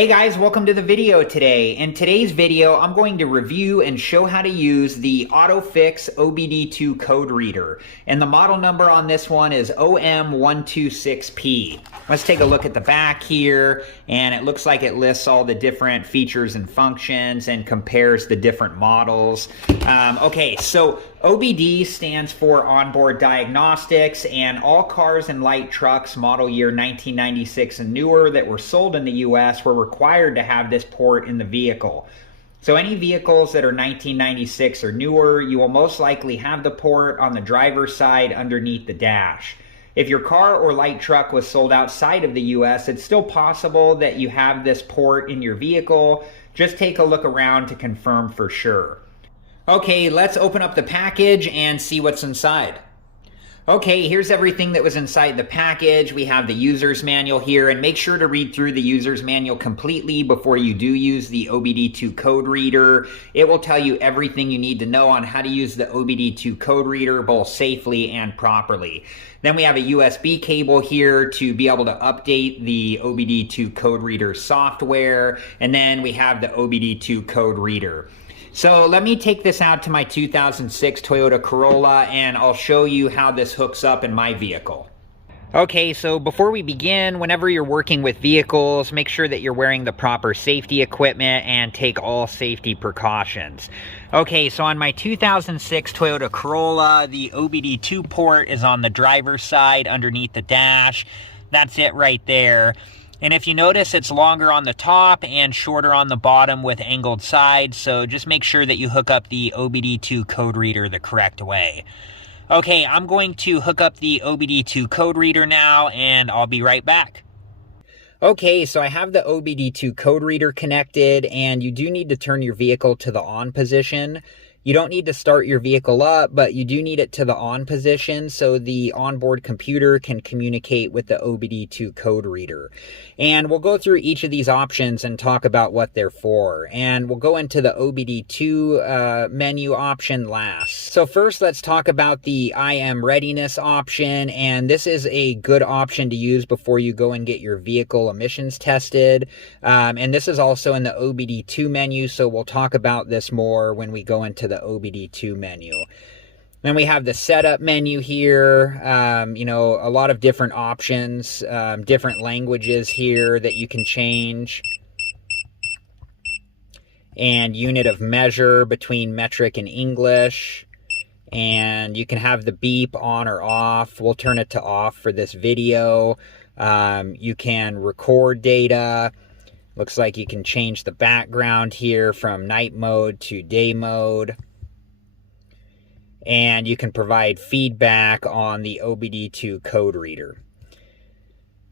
Hey guys, welcome to the video today. In today's video, I'm going to review and show how to use the Autophix OBD2 Code Reader. And the model number on this one is OM126P. Let's take a look at the back here, and it looks like it lists all the different features and functions and compares the different models. Okay, so OBD stands for Onboard Diagnostics, and all cars and light trucks model year 1996 and newer that were sold in the US were required to have this port in the vehicle. So any vehicles that are 1996 or newer, you will most likely have the port on the driver's side underneath the dash. If your car or light truck was sold outside of the US, it's still possible that you have this port in your vehicle. Just take a look around to confirm for sure. Okay, let's open up the package and see what's inside. Okay, here's everything that was inside the package. We have the user's manual here, and make sure to read through the user's manual completely before you do use the OBD2 Code Reader. It will tell you everything you need to know on how to use the OBD2 Code Reader both safely and properly. Then we have a USB cable here to be able to update the OBD2 Code Reader software, and then we have the OBD2 Code Reader. So let me take this out to my 2006 Toyota Corolla, and I'll show you how this hooks up in my vehicle. Okay, so before we begin, whenever you're working with vehicles, make sure that you're wearing the proper safety equipment and take all safety precautions. Okay, so on my 2006 Toyota Corolla, the OBD2 port is on the driver's side underneath the dash. That's it right there. And if you notice, it's longer on the top and shorter on the bottom with angled sides, so just make sure that you hook up the OBD2 Code Reader the correct way. Okay, I'm going to hook up the OBD2 Code Reader now, and I'll be right back. Okay, so I have the OBD2 Code Reader connected, and you do need to turn your vehicle to the on position. You don't need to start your vehicle up, but you do need it to the on position so the onboard computer can communicate with the OBD2 Code Reader. And we'll go through each of these options and talk about what they're for. And we'll go into the OBD2 menu option last. So first, let's talk about the IM Readiness option. And this is a good option to use before you go and get your vehicle emissions tested. And this is also in the OBD2 menu, so we'll talk about this more when we go into the OBD2 menu. Then we have the setup menu here, you know, a lot of different options, different languages here that you can change, and unit of measure between metric and English, and you can have the beep on or off. We'll turn it to off for this video. You can record data. Looks like you can change the background here from night mode to day mode. And you can provide feedback on the OBD2 Code Reader.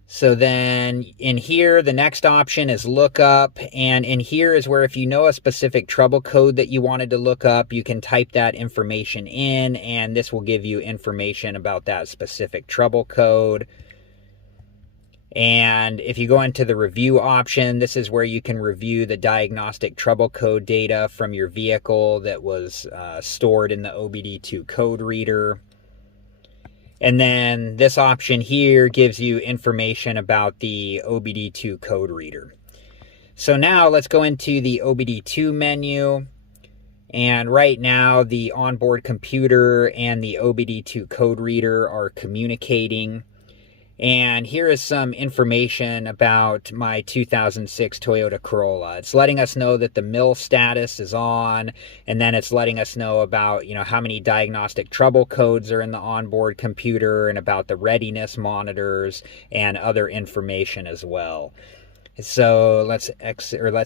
So then in here, the next option is lookup. And in here is where if you know a specific trouble code that you wanted to look up, you can type that information in, and this will give you information about that specific trouble code. And if you go into the review option, this is where you can review the diagnostic trouble code data from your vehicle that was stored in the OBD2 Code Reader. And then this option here gives you information about the OBD2 Code Reader. So now let's go into the OBD2 menu. And right now the onboard computer and the OBD2 Code Reader are communicating. And here is some information about my 2006 Toyota Corolla. It's letting us know that the MIL status is on, and then it's letting us know about, you know, how many diagnostic trouble codes are in the onboard computer and about the readiness monitors and other information as well. So let's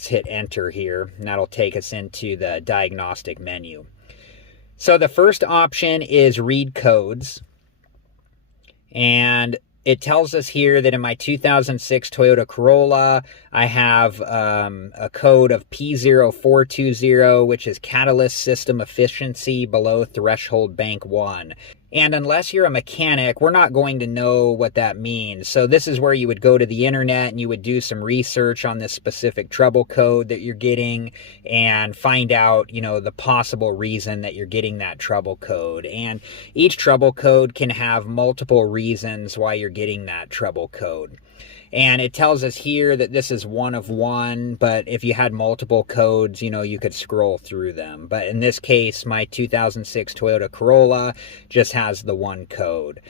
hit enter here, and that'll take us into the diagnostic menu. So the first option is read codes, and it tells us here that in my 2006 Toyota Corolla, I have a code of P0420, which is catalyst system efficiency below threshold bank 1. And unless you're a mechanic, we're not going to know what that means. So this is where you would go to the internet and you would do some research on this specific trouble code that you're getting and find out, you know, the possible reason that you're getting that trouble code. And each trouble code can have multiple reasons why you're getting that trouble code. And it tells us here that this is one of one, but if you had multiple codes, you know, you could scroll through them. But in this case, my 2006 Toyota Corolla just has the one code.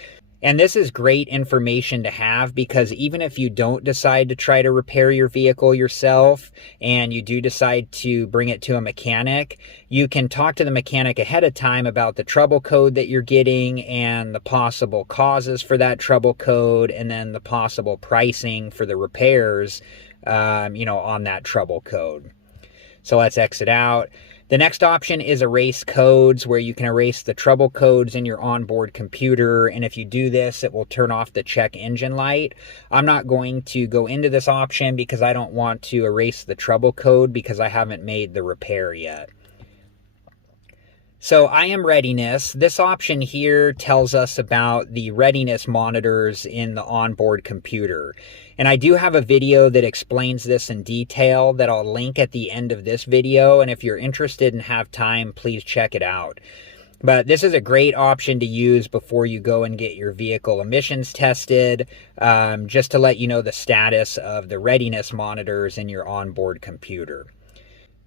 And this is great information to have, because even if you don't decide to try to repair your vehicle yourself and you do decide to bring it to a mechanic, you can talk to the mechanic ahead of time about the trouble code that you're getting and the possible causes for that trouble code, and then the possible pricing for the repairs, you know, on that trouble code. So let's exit out. The next option is erase codes, where you can erase the trouble codes in your onboard computer. And if you do this, it will turn off the check engine light. I'm not going to go into this option because I don't want to erase the trouble code because I haven't made the repair yet. So IM Readiness, this option here tells us about the readiness monitors in the onboard computer. And I do have a video that explains this in detail that I'll link at the end of this video. And if you're interested and have time, please check it out. But this is a great option to use before you go and get your vehicle emissions tested, just to let you know the status of the readiness monitors in your onboard computer.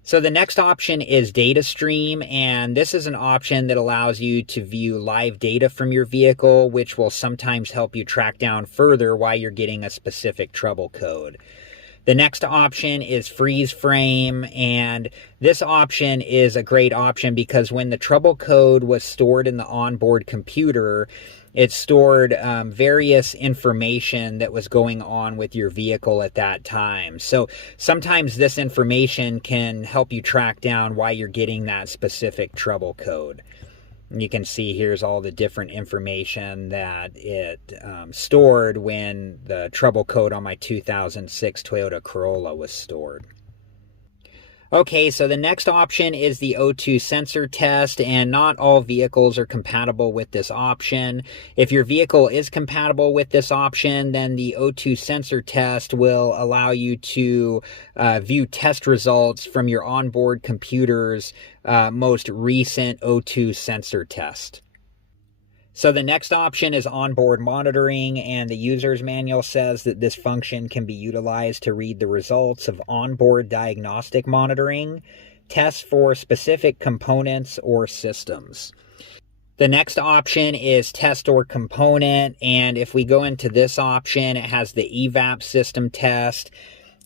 So the next option is data stream, and this is an option that allows you to view live data from your vehicle, which will sometimes help you track down further why you're getting a specific trouble code. The next option is freeze frame, and this option is a great option because when the trouble code was stored in the onboard computer, it stored various information that was going on with your vehicle at that time. So sometimes this information can help you track down why you're getting that specific trouble code. And you can see here's all the different information that it stored when the trouble code on my 2006 Toyota Corolla was stored. Okay, so the next option is the O2 sensor test, and not all vehicles are compatible with this option. If your vehicle is compatible with this option, then the O2 sensor test will allow you to view test results from your onboard computer's most recent O2 sensor test. So the next option is onboard monitoring, and the user's manual says that this function can be utilized to read the results of onboard diagnostic monitoring, tests for specific components or systems. The next option is test or component, and if we go into this option, it has the EVAP system test.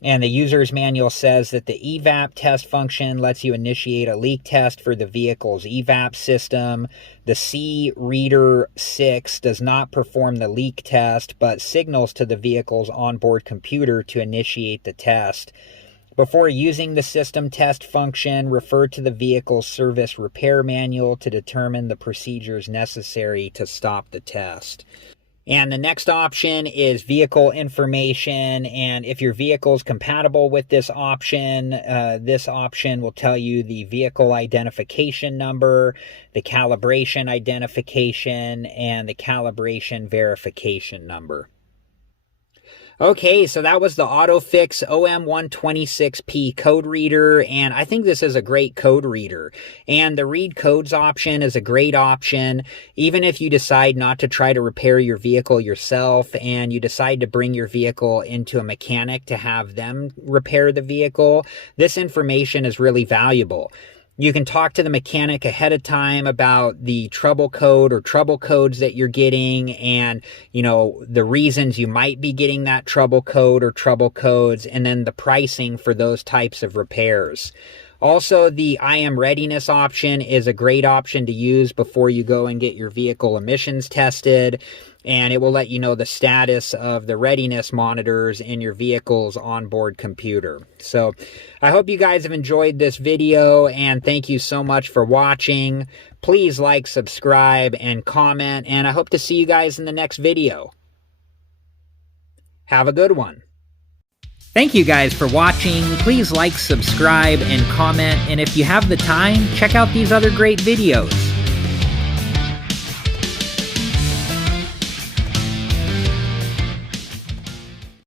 And the user's manual says that the EVAP test function lets you initiate a leak test for the vehicle's EVAP system. The C Reader 6 does not perform the leak test, but signals to the vehicle's onboard computer to initiate the test. Before using the system test function, refer to the vehicle's service repair manual to determine the procedures necessary to stop the test. And the next option is vehicle information, and if your vehicle is compatible with this option will tell you the vehicle identification number, the calibration identification, and the calibration verification number. Okay, so that was the Autophix OM126P Code Reader, and I think this is a great code reader. And the read codes option is a great option, even if you decide not to try to repair your vehicle yourself and you decide to bring your vehicle into a mechanic to have them repair the vehicle. This information is really valuable. You can talk to the mechanic ahead of time about the trouble code or trouble codes that you're getting, and, you know, the reasons you might be getting that trouble code or trouble codes, and then the pricing for those types of repairs. Also, the IM Readiness option is a great option to use before you go and get your vehicle emissions tested, and it will let you know the status of the readiness monitors in your vehicle's onboard computer. So I hope you guys have enjoyed this video, and thank you so much for watching. Please like, subscribe, and comment, and I hope to see you guys in the next video. Have a good one. Thank you guys for watching. Please like, subscribe, and comment, and if you have the time, check out these other great videos.